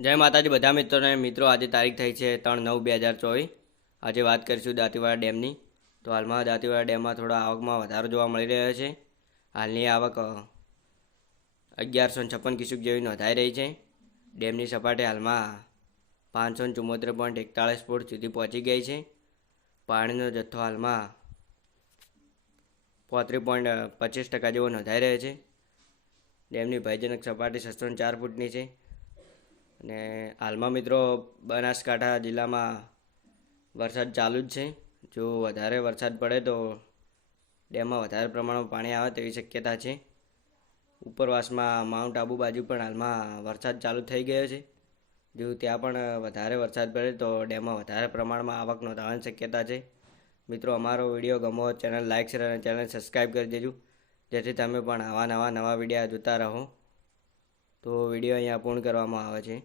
જય માતાજી બધા મિત્રોને મિત્રો, આજે તારીખ થઈ છે ત્રણ નવ બે હજાર ચોવીસ. આજે વાત કરીશું દાંતીવાડા ડેમની. તો હાલમાં દાંતીવાડા ડેમમાં થોડા આવકમાં વધારો જોવા મળી રહ્યો છે. હાલની આવક અગિયારસો છપ્પન ક્યુસેક જેવી નોંધાઈ રહી છે. ડેમની સપાટી હાલમાં પાંચસો ચુમ્મોતેર પોઈન્ટ એકતાળીસ ફૂટ સુધી પહોંચી ગઈ છે. પાણીનો જથ્થો હાલમાં પોત્રીસ પોઈન્ટ પચીસ ટકા જેવો નોંધાઈ રહ્યો છે. ડેમની ભયજનક સપાટી છસો ચાર ફૂટની છે. અને હાલમાં મિત્રો બનાસકાંઠા જિલ્લામાં વરસાદ ચાલુ જ છે. જો વધારે વરસાદ પડે તો ડેમમાં વધારે પ્રમાણમાં પાણી આવે તેવી શક્યતા છે. ઉપરવાસમાં માઉન્ટ આબુ બાજુ પણ હાલમાં વરસાદ ચાલુ થઈ ગયો છે. જો ત્યાં પણ વધારે વરસાદ પડે તો ડેમમાં વધારે પ્રમાણમાં આવક નોંધાવાની શક્યતા છે. મિત્રો, અમારો વીડિયો ગમો ચેનલ લાઇક શેર અને ચેનલ સબસ્ક્રાઈબ કરી દેજો. જેથી તમે પણ આવા નવા નવા વિડીયા જોતા રહો. તો વીડિયો અહીંયા પૂર્ણ કરવામાં આવે છે.